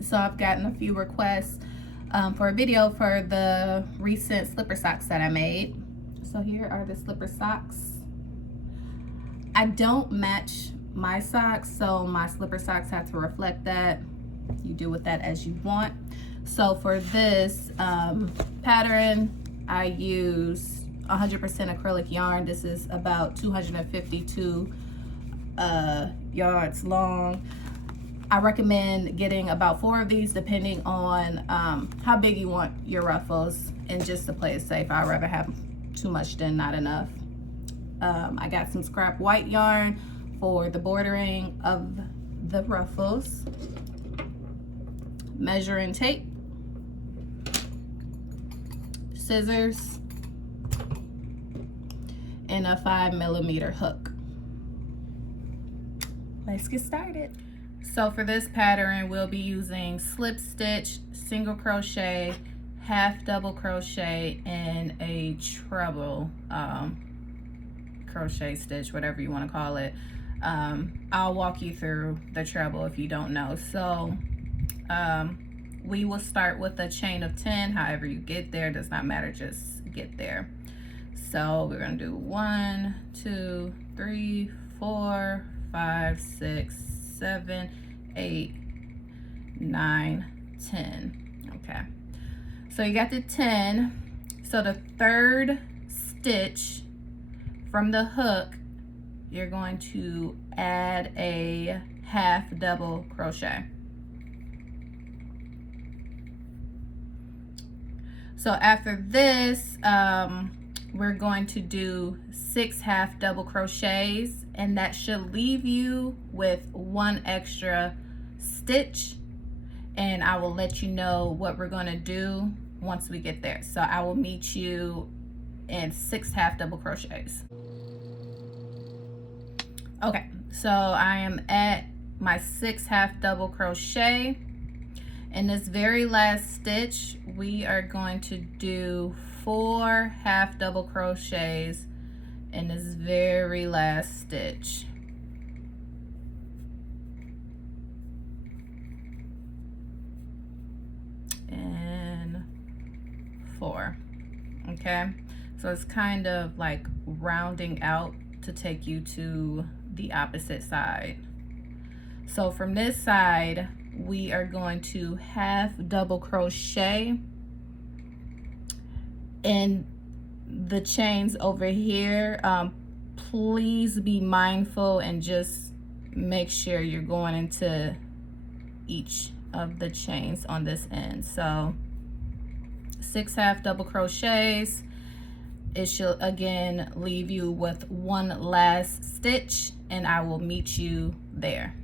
So I've gotten a few requests for a video for the recent slipper socks that I made. So here are the slipper socks. I don't match my socks, so my slipper socks have to reflect that. You do with that as you want. So for this pattern, I use 100% acrylic yarn. This is about 252 yards long. I recommend getting about 4 of these depending on how big you want your ruffles, and just to play it safe, I'd rather have too much than not enough. I got some scrap white yarn for the bordering of the ruffles, measuring tape, scissors, and a 5mm hook. Let's get started. So for this pattern, we'll be using slip stitch, single crochet, half double crochet, and a treble crochet stitch, whatever you want to call it. I'll walk you through the treble if you don't know. So we will start with a chain of 10. However you get there does not matter, just get there. So we're going to do 1, 2, 3, 4, 5, 6, 7, 8, 9, 10. Okay, so you got the 10. So the third stitch from the hook, you're going to add a half double crochet. So after this, we're going to do 6 half double crochets, and that should leave you with 1 extra stitch, and I will let you know what we're going to do once we get there. So I will meet you in 6 half double crochets. Okay, so I am at my 6 half double crochet. In this very last stitch, we are going to do 4 half double crochets in this very last stitch. And 4. Okay, so it's kind of like rounding out to take you to the opposite side. So from this side, we are going to half double crochet in the chains over here. Please be mindful and just make sure you're going into each of the chains on this end. So 6 half double crochets. It should again leave you with 1 last stitch, and I will meet you there.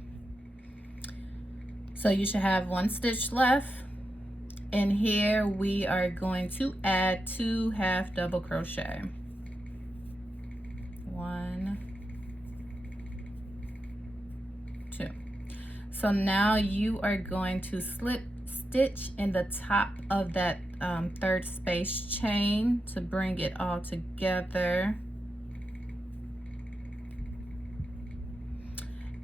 So you should have 1 stitch left, and here we are going to add 2 half double crochet. 1, 2. So now you are going to slip stitch in the top of that third space chain to bring it all together.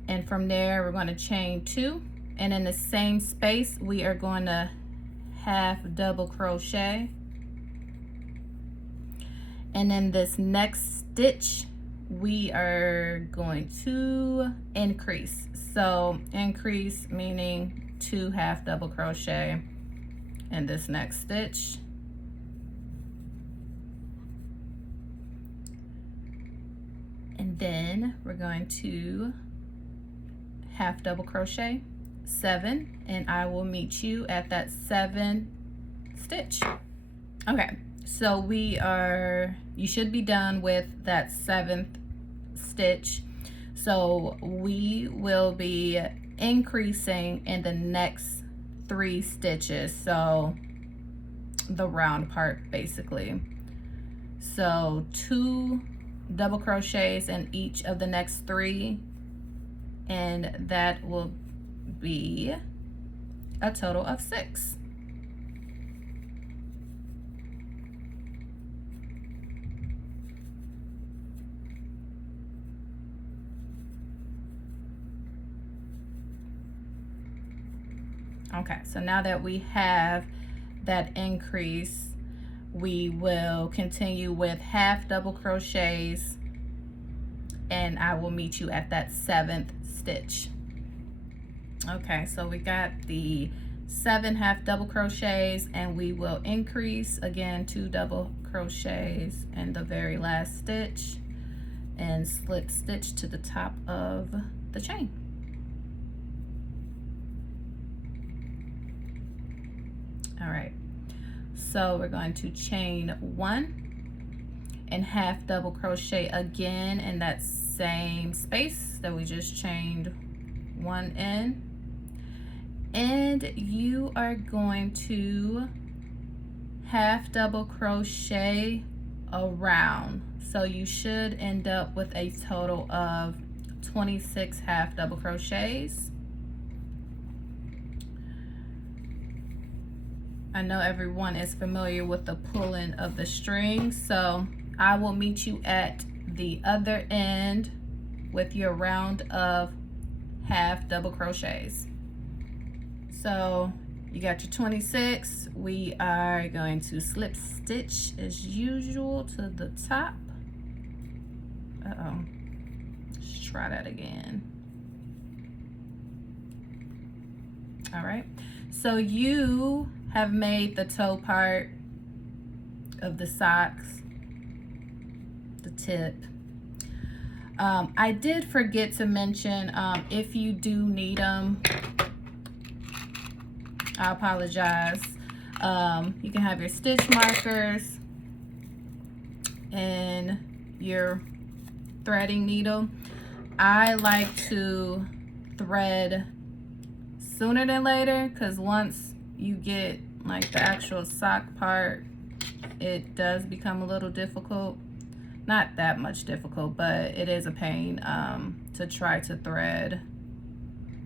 And from there, we're going to chain 2. And in the same space, we are going to half double crochet. And in this next stitch, we are going to increase. So increase meaning 2 half double crochet in this next stitch. And then we're going to half double crochet 7, and I will meet you at that 7th stitch. Okay, so you should be done with that 7th stitch. So we will be increasing in the next 3 stitches, so the round part basically. So 2 double crochets in each of the next 3, and that will be a total of 6. Okay, so now that we have that increase, we will continue with half double crochets, and I will meet you at that 7th stitch. Okay, so we got the 7 half double crochets, and we will increase again 2 double crochets in the very last stitch and slip stitch to the top of the chain. All right, so we're going to chain 1 and half double crochet again in that same space that we just chained 1 in, and you are going to half double crochet around, so you should end up with a total of 26 half double crochets. I know everyone is familiar with the pulling of the string, so I will meet you at the other end with your round of half double crochets. So you got your 26. We are going to slip stitch as usual to the top. Let's try that again. All right, so you have made the toe part of the socks, the tip. I did forget to mention, if you do need them, I apologize. You can have your stitch markers and your threading needle. I like to thread sooner than later, because once you get like the actual sock part, it does become a little difficult. Not that much difficult, but it is a pain to try to thread.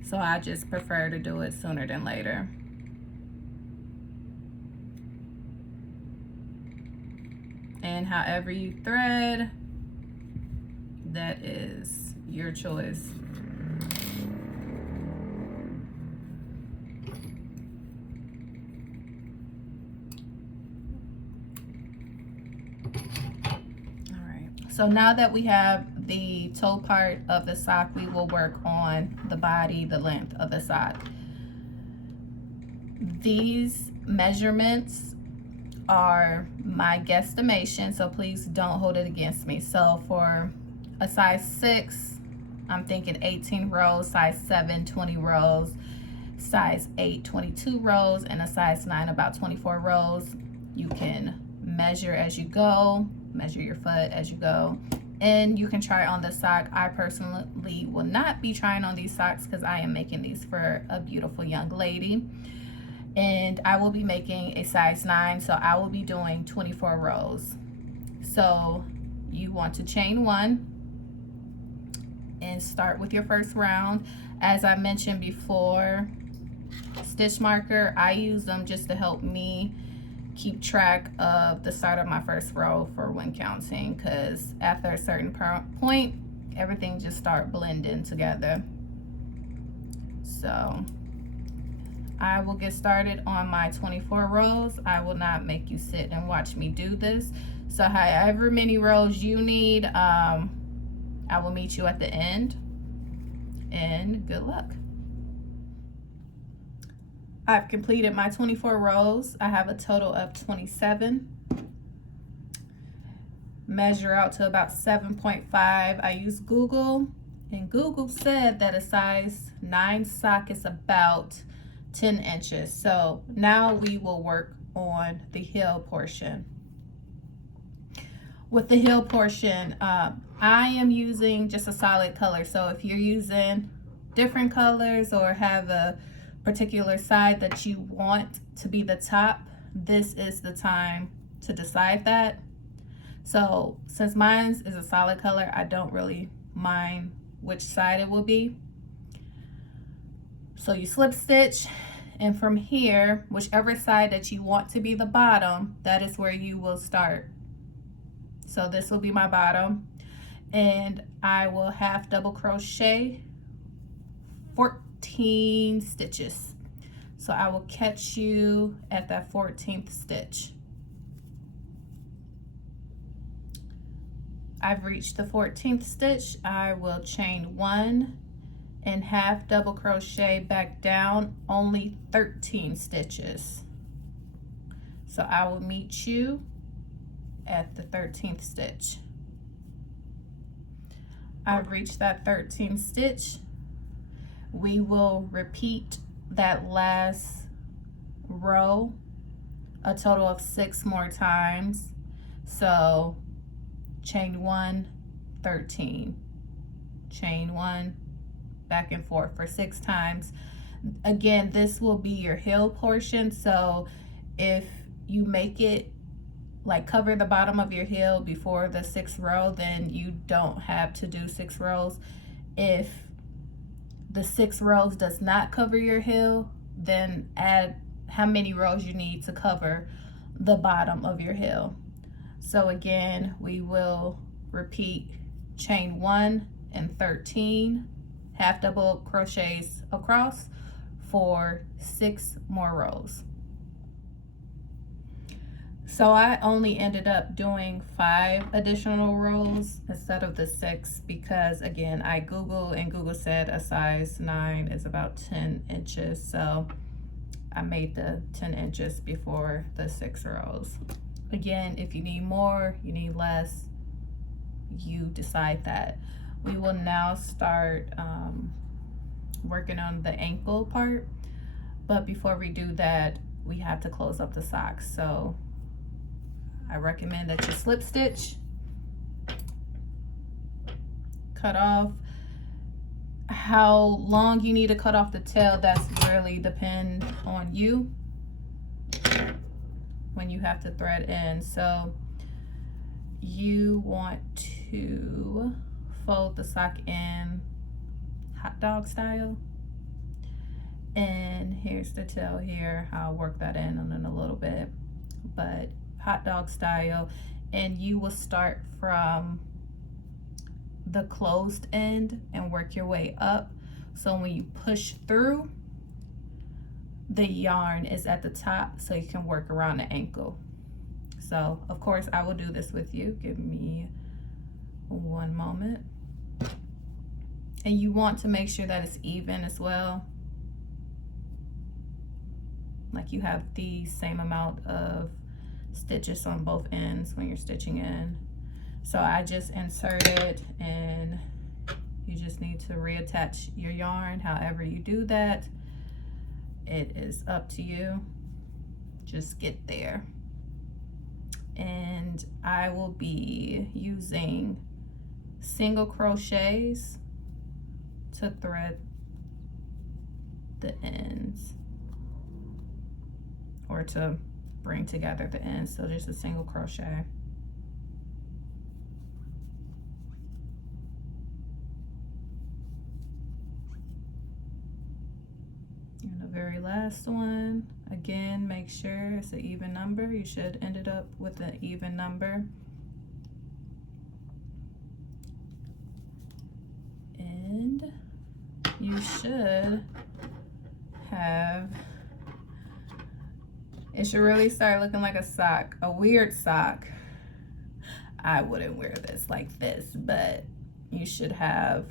So I just prefer to do it sooner than later. And however you thread, that is your choice. So now that we have the toe part of the sock, we will work on the body, the length of the sock. These measurements are my guesstimation, so please don't hold it against me. So for a size 6, I'm thinking 18 rows, size 7, 20 rows, size 8, 22 rows, and a size 9, about 24 rows. You can measure as you go. Measure your foot as you go, and you can try on the sock. I personally will not be trying on these socks because I am making these for a beautiful young lady, and I will be making a size 9, so I will be doing 24 rows. So you want to chain 1 and start with your first round. As I mentioned before, stitch marker, I use them just to help me keep track of the start of my first row for when counting, because after a certain point, everything just start blending together. So I will get started on my 24 rows. I will not make you sit and watch me do this. So however many rows you need, I will meet you at the end, and good luck. I've completed my 24 rows. I have a total of 27. Measure out to about 7.5. I use Google, and Google said that a size 9 sock is about 10 inches. So now we will work on the heel portion. With the heel portion, I am using just a solid color. So if you're using different colors or have a particular side that you want to be the top, this is the time to decide that. So since mine is a solid color, I don't really mind which side it will be. So you slip stitch, and from here, whichever side that you want to be the bottom, that is where you will start. So this will be my bottom, and I will half double crochet 14 stitches. So I will catch you at that 14th stitch. I've reached the 14th stitch. I will chain 1 and half double crochet back down, only 13 stitches. So I will meet you at the 13th stitch. I've reached that 13th stitch. We will repeat that last row a total of 6 more times. So chain 1, 13, chain 1, back and forth for 6 times. Again, this will be your heel portion, so if you make it like cover the bottom of your heel before the 6th row, then you don't have to do 6 rows. If the 6 rows does not cover your heel, then add how many rows you need to cover the bottom of your heel. So again, we will repeat chain 1 and 13 half double crochets across for 6 more rows. So I only ended up doing 5 additional rows instead of the 6 because again, I Googled and Google said a size 9 is about 10 inches. So I made the 10 inches before the 6 rows. Again, if you need more, you need less, you decide that. We will now start working on the ankle part. But before we do that, we have to close up the socks. So I recommend that you slip stitch, cut off. How long you need to cut off the tail, that's really depend on you when you have to thread in. So you want to fold the sock in hot dog style. And here's the tail here. I'll work that in a little bit, but hot dog style. And you will start from the closed end and work your way up. So when you push through, the yarn is at the top, so you can work around the ankle. So of course I will do this with you. Give me one moment. And you want to make sure that it's even as well. Like you have the same amount of stitches on both ends when you're stitching in. So I just inserted, and you just need to reattach your yarn. However you do that, it is up to you. Just get there. And I will be using single crochets to thread the ends, or to bring together the ends. So just a single crochet. And the very last one, again, make sure it's an even number. You should end it up with an even number. And you should have, it should really start looking like a sock, a weird sock. I wouldn't wear this like this, but you should have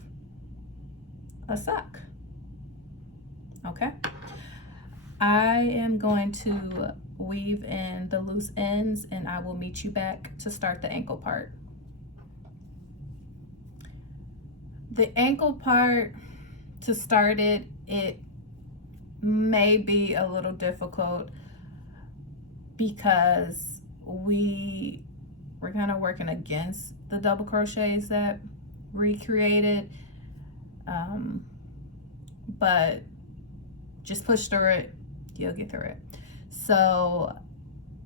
a sock. Okay. I am going to weave in the loose ends, and I will meet you back to start the ankle part. The ankle part, to start it, it may be a little difficult because we're kind of working against the double crochets that we created, but just push through it, you'll get through it. So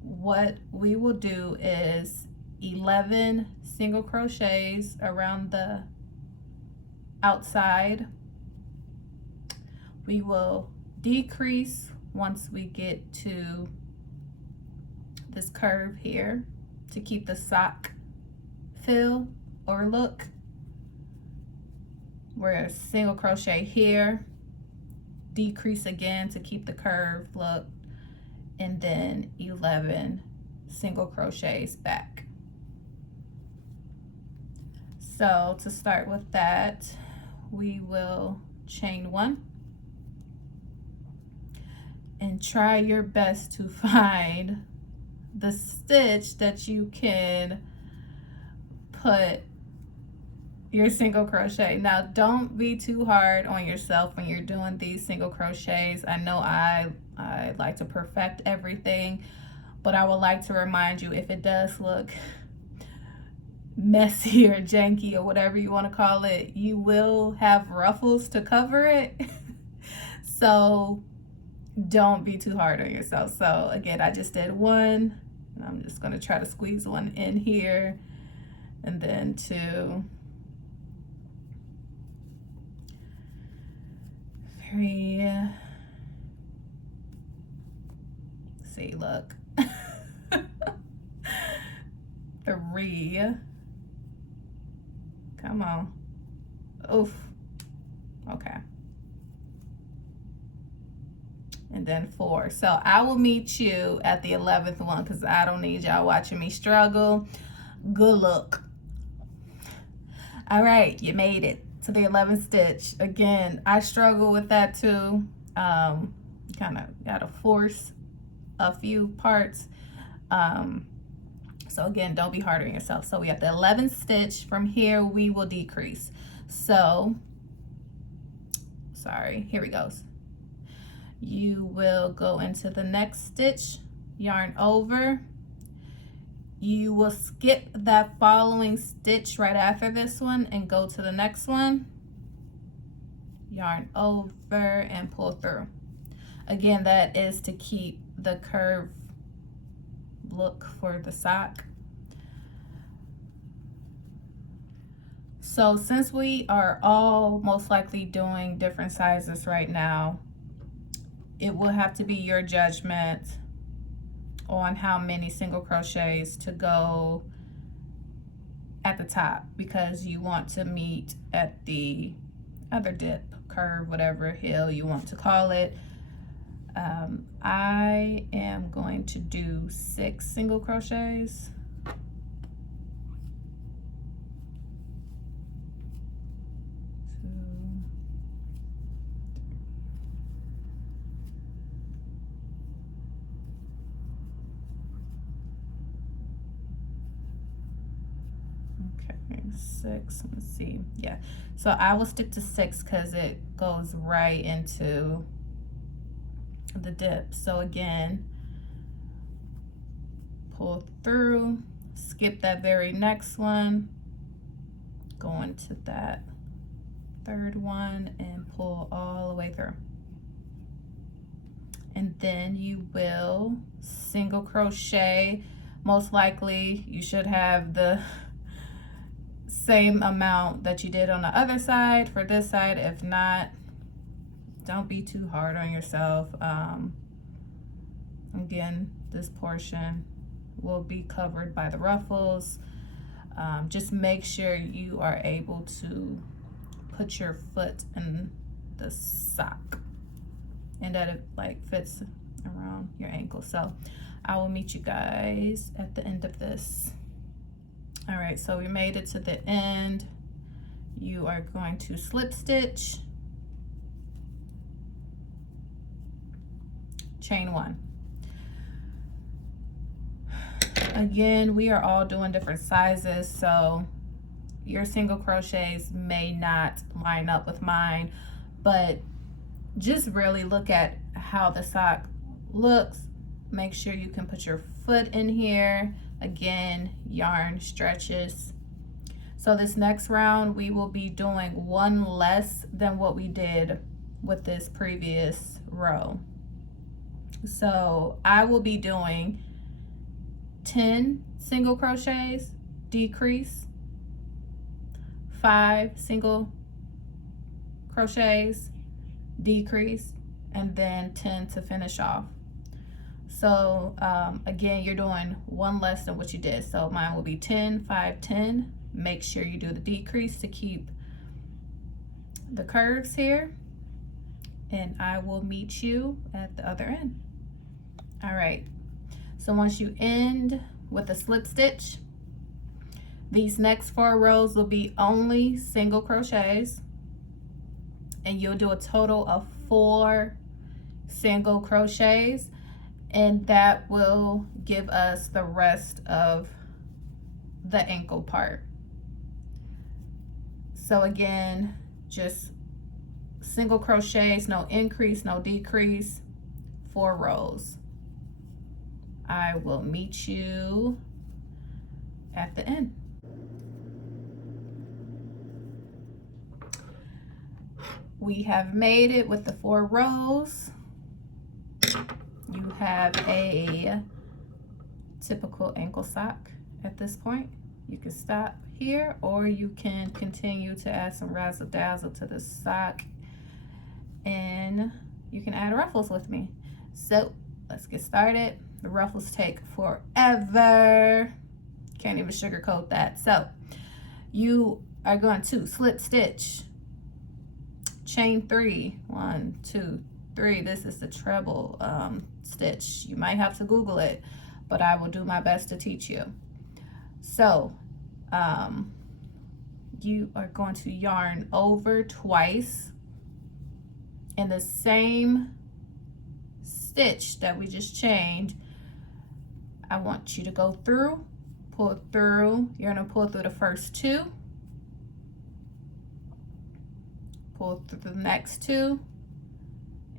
what we will do is 11 single crochets around the outside. We will decrease once we get to this curve here to keep the sock feel or look. We're a single crochet here, decrease again to keep the curve look, and then 11 single crochets back. So to start with that, we will chain 1 and try your best to find the stitch that you can put your single crochet. Now don't be too hard on yourself when you're doing these single crochets. I know I like to perfect everything, but I would like to remind you, if it does look messy or janky or whatever you want to call it, you will have ruffles to cover it. So don't be too hard on yourself. So again, I just did 1, and I'm just going to try to squeeze 1 in here, and then 2, 3. See, look. 3. Come on. Oof. Okay. And then 4. So I will meet you at the 11th one, because I don't need y'all watching me struggle. Good luck. All right, you made it to the 11th stitch. Again, I struggle with that too. Kind of got to force a few parts. So again, don't be hard on yourself. So we have the 11th stitch. From here, we will decrease. So, sorry, here we go. You will go into the next stitch, yarn over. You will skip that following stitch right after this one and go to the next one. Yarn over and pull through. Again, that is to keep the curve look for the sock. So since we are all most likely doing different sizes right now, it will have to be your judgment on how many single crochets to go at the top, because you want to meet at the other dip, curve, whatever hill you want to call it. I am going to do 6 single crochets. Okay, 6, let's see. Yeah, so I will stick to 6 because it goes right into the dip. So again, pull through, skip that very next one, go into that 3rd one and pull all the way through. And then you will single crochet. Most likely you should have the same amount that you did on the other side for this side. If not, don't be too hard on yourself. Again, this portion will be covered by the ruffles. Just make sure you are able to put your foot in the sock and that it like fits around your ankle. So I will meet you guys at the end of this. All right, so we made it to the end. You are going to slip stitch, chain 1. Again, we are all doing different sizes, so your single crochets may not line up with mine, but just really look at how the sock looks. Make sure you can put your foot in here. Again, yarn stretches. So this next round, we will be doing 1 less than what we did with this previous row. So I will be doing 10 single crochets, decrease, 5 single crochets, decrease, and then 10 to finish off. So again, you're doing 1 less than what you did. So mine will be 10, 5, 10. Make sure you do the decrease to keep the curves here. and I will meet you at the other end. All right, so once you end with a slip stitch, these next 4 rows will be only single crochets, and you'll do a total of 4 single crochets, and that will give us the rest of the ankle part. So again, just single crochets, no increase, no decrease, 4 rows. I will meet you at the end. We have made it with the 4 rows. You have a typical ankle sock at this point. You can stop here, or you can continue to add some razzle dazzle to the sock, and you can add ruffles with me. So let's get started. The ruffles take forever. Can't even sugarcoat that. So you are going to slip stitch, chain 3, 1, 2, 3. This is the treble stitch. You might have to Google it, but I will do my best to teach you. So you are going to yarn over twice in the same stitch that we just chained. I want you to go through, pull through. You're going to pull through the first 2, pull through the next 2,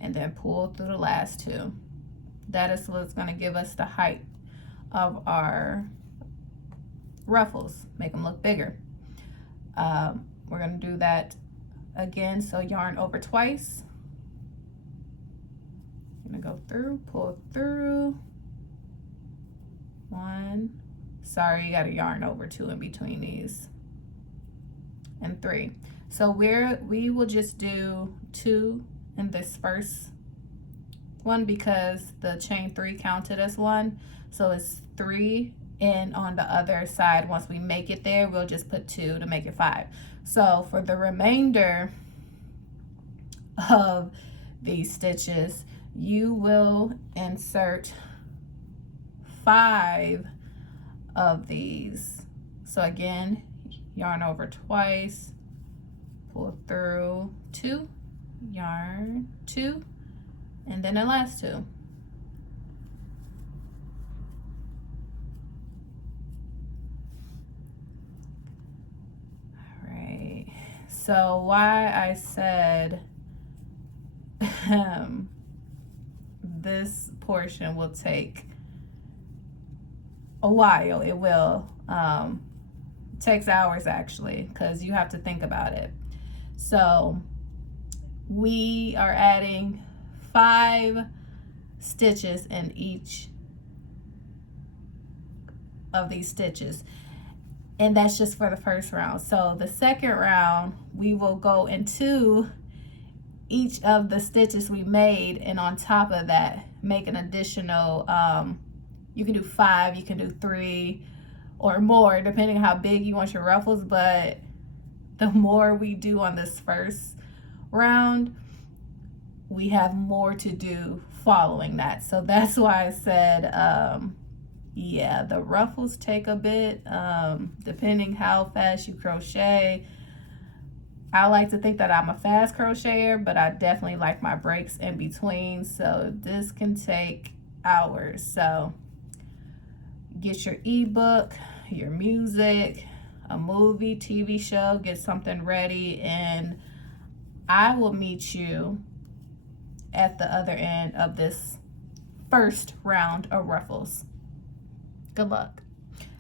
and then pull through the last 2. That is what's going to give us the height of our ruffles, make them look bigger. We're going to do that again. So yarn over twice. I'm going to go through, pull through. 1. Sorry, you got to yarn over 2 in between these. And 3. So we will just do 2 in this first one because the chain 3 counted as 1. So it's 3, and on the other side, once we make it there, we'll just put 2 to make it 5. So for the remainder of these stitches, you will insert 5 of these. So again, yarn over twice, pull through 2, yarn 2, and then the last 2. So why I said this portion will take a while. It will. Takes hours actually, because you have to think about it. So we are adding 5 stitches in each of these stitches. And that's just for the first round. So the second round, we will go into each of the stitches we made, and on top of that, make an additional, you can do 5, you can do 3 or more, depending on how big you want your ruffles. But the more we do on this first round, we have more to do following that. So that's why I said, yeah, the ruffles take a bit, depending how fast you crochet. I like to think that I'm a fast crocheter, but I definitely like my breaks in between. So this can take hours. So get your ebook, your music, a movie, TV show, get something ready, and I will meet you at the other end of this first round of ruffles. Good luck.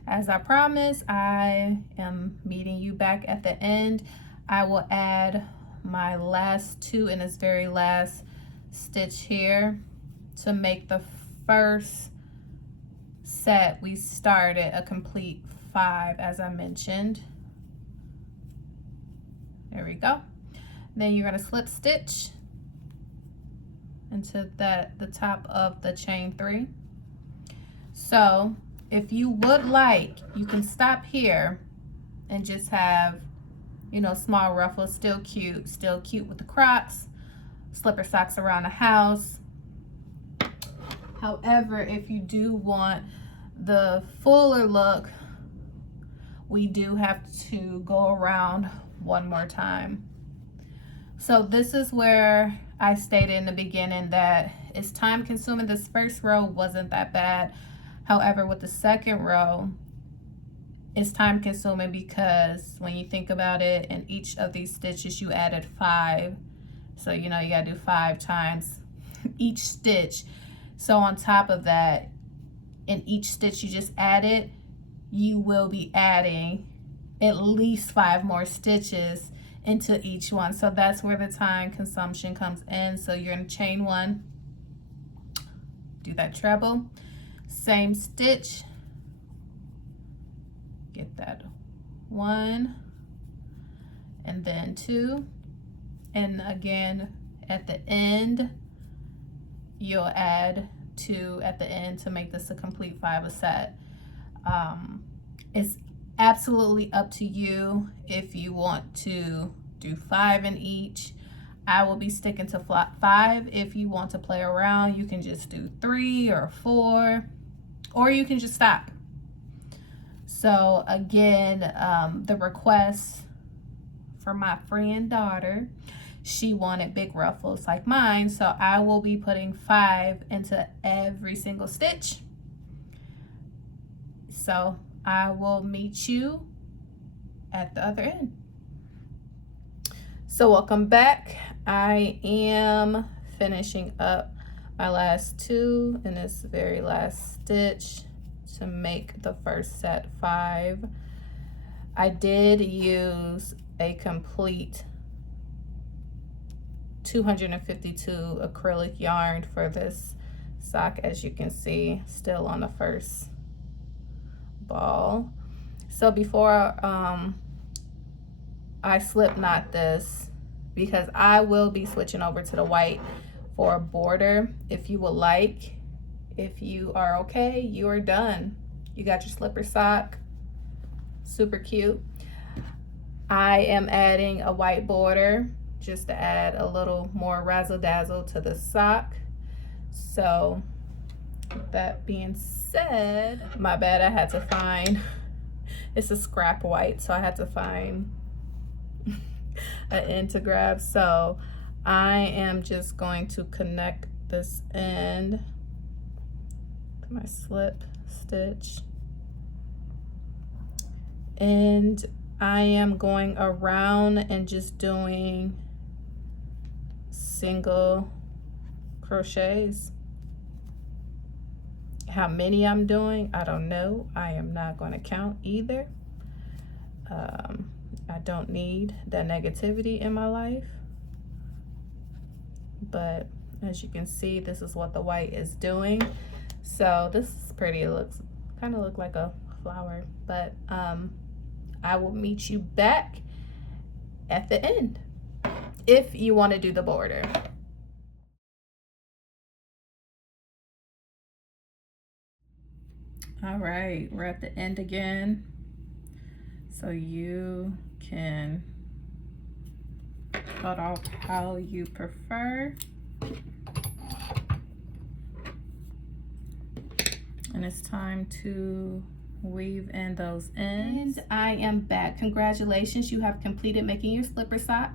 As I promised, I am meeting you back at the end. I will add my last 2 in this very last stitch here to make the first set we started a complete 5, as I mentioned. There we go. Then you're going to slip stitch into the top of the chain 3. So if you would like, you can stop here and just have, you know, small ruffles, still cute with the Crocs. slipper socks around the house. However, if you do want the fuller look, we do have to go around one more time. So this is where I stated in the beginning that it's time consuming. This first row wasn't that bad. However, with the second row, it's time consuming because when you think about it, in each of these stitches you added 5. So you know you gotta do 5 times each stitch. So on top of that, in each stitch you just added, you will be adding at least 5 more stitches into each one. So that's where the time consumption comes in. So you're gonna chain 1, do that treble, same stitch, get that 1, and then 2, and again at the end you'll add 2 at the end to make this a complete 5 set. It's absolutely up to you if you want to do 5 in each. I will be sticking to 5. If you want to play around, you can just do 3 or 4, or you can just stop. So again, the request for my friend daughter, she wanted big ruffles like mine, so I will be putting 5 into every single stitch. So I will meet you at the other end. So welcome back. I am finishing up my last 2 in this very last stitch to make the first set 5. I did use a complete 252 acrylic yarn for this sock, as you can see, still on the first ball. So before I slip knot this, because I will be switching over to the white for a border, if you would like. If you are okay, you are done. You got your slipper sock, super cute. I am adding a white border just to add a little more razzle dazzle to the sock. So with that being said, my bad, I had to find, it's a scrap white, so I had to find an end to grab. So I am just going to connect this end to my slip stitch, and I am going around and just doing single crochets. How many I'm doing, I don't know. I am not going to count either. I don't need that negativity in my life. But as you can see, this is what the white is doing. So this is pretty. It looks kind of look like a flower, but I will meet you back at the end if you want to do the border. All right, we're at the end again. So you can cut off how you prefer. And it's time to weave in those ends. And I am back. Congratulations, you have completed making your slipper sock.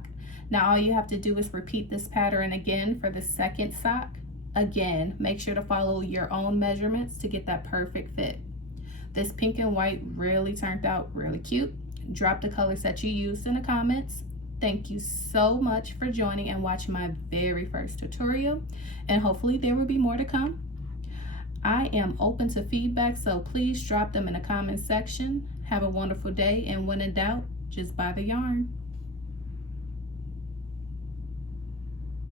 Now all you have to do is repeat this pattern again for the second sock. Again, make sure to follow your own measurements to get that perfect fit. This pink and white really turned out really cute. Drop the colors that you used in the comments. Thank you so much for joining and watching my very first tutorial, and hopefully there will be more to come. I am open to feedback, so please drop them in the comment section. Have a wonderful day, and when in doubt, just buy the yarn.